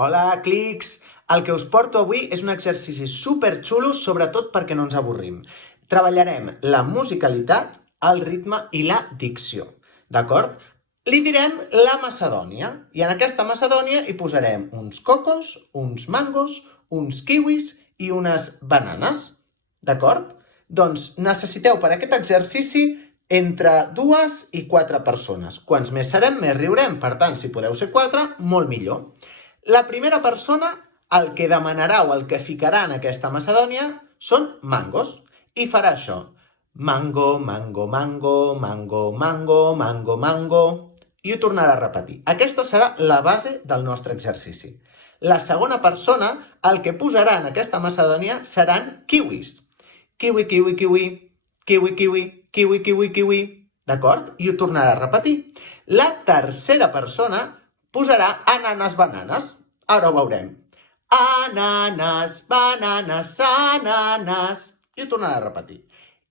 Hola, clics! El que us porto avui és un exercici superxulo, sobretot perquè no ens avorrim. Treballarem la musicalitat, el ritme i la dicció, d'acord? Li direm la Macedònia, i en aquesta Macedònia hi posarem uns cocos, uns mangos, uns kiwis i unes bananes, d'acord? Doncs necessiteu per aquest exercici entre 2 i 4 persones. Quants més serem, més riurem. Per tant, si podeu ser 4, molt millor. La primera persona, el que demanarà o el que ficarà en aquesta Macedònia són mangos i farà això. Mango, mango, mango, mango, mango, mango, mango. I ho tornarà a repetir. Aquesta serà la base del nostre exercici. La segona persona, el que posarà en aquesta Macedònia seran kiwis. Kiwi, kiwi, kiwi, kiwi, kiwi, kiwi, kiwi, kiwi. D'acord? I ho tornarà a repetir. La tercera persona posarà ananes, bananes. Ara ho veurem. Ananes, bananes, ananes. I ho tornarà a repetir.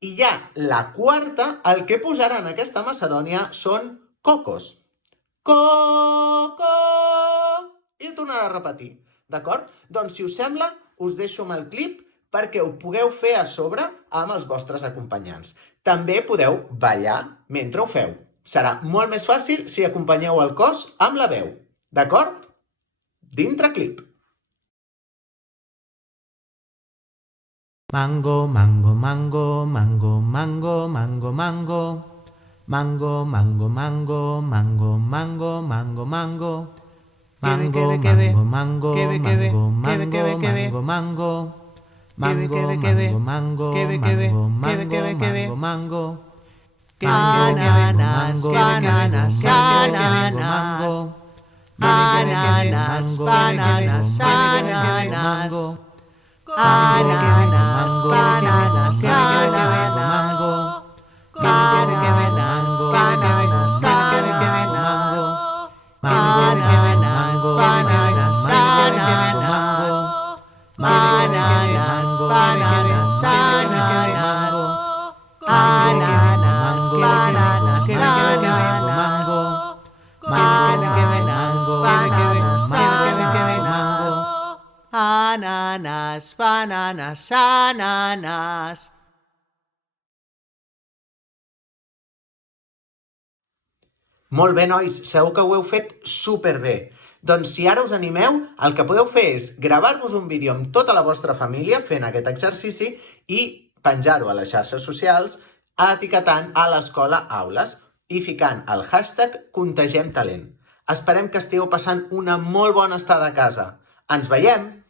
I ja la quarta, el que posarà en aquesta Macedònia són cocos. Coco! I ho tornarà a repetir. D'acord? Doncs si us sembla, us deixo amb el clip perquè ho pugueu fer a sobre amb els vostres acompanyants. També podeu ballar mentre ho feu. Serà molt més fàcil si acompanyeu el cos amb la veu. D'acord? Dintre clip. Mango, mango, mango, mango, mango, mango, mango. Mango, mango, mango, mango, mango, mango, mango. Mango, mango, mango, mango, mango, mango, mango. Mango, mango, mango, mango, mango, mango. Ananas, bananas, ananas. Ananas, bananas, ananas. Ananas, bananas, ananas. Ananas, bananas, ananas. Ananas, bananas, ananas. Bananas, bananas, ananas. Ananas, bananas, ananas. Bananas, bananas, ananas. Ananas, bananas, ananas. Molt bé, nois, segur que ho heu fet superbé. Doncs si ara us animeu, el que podeu fer és gravar-vos un vídeo amb tota la vostra família fent aquest exercici i penjar-ho a les xarxes socials etiquetant a l'escola Aules i ficant el hashtag Contegem Talent. Esperem que estigueu passant una molt bona estada a casa. Ens veiem!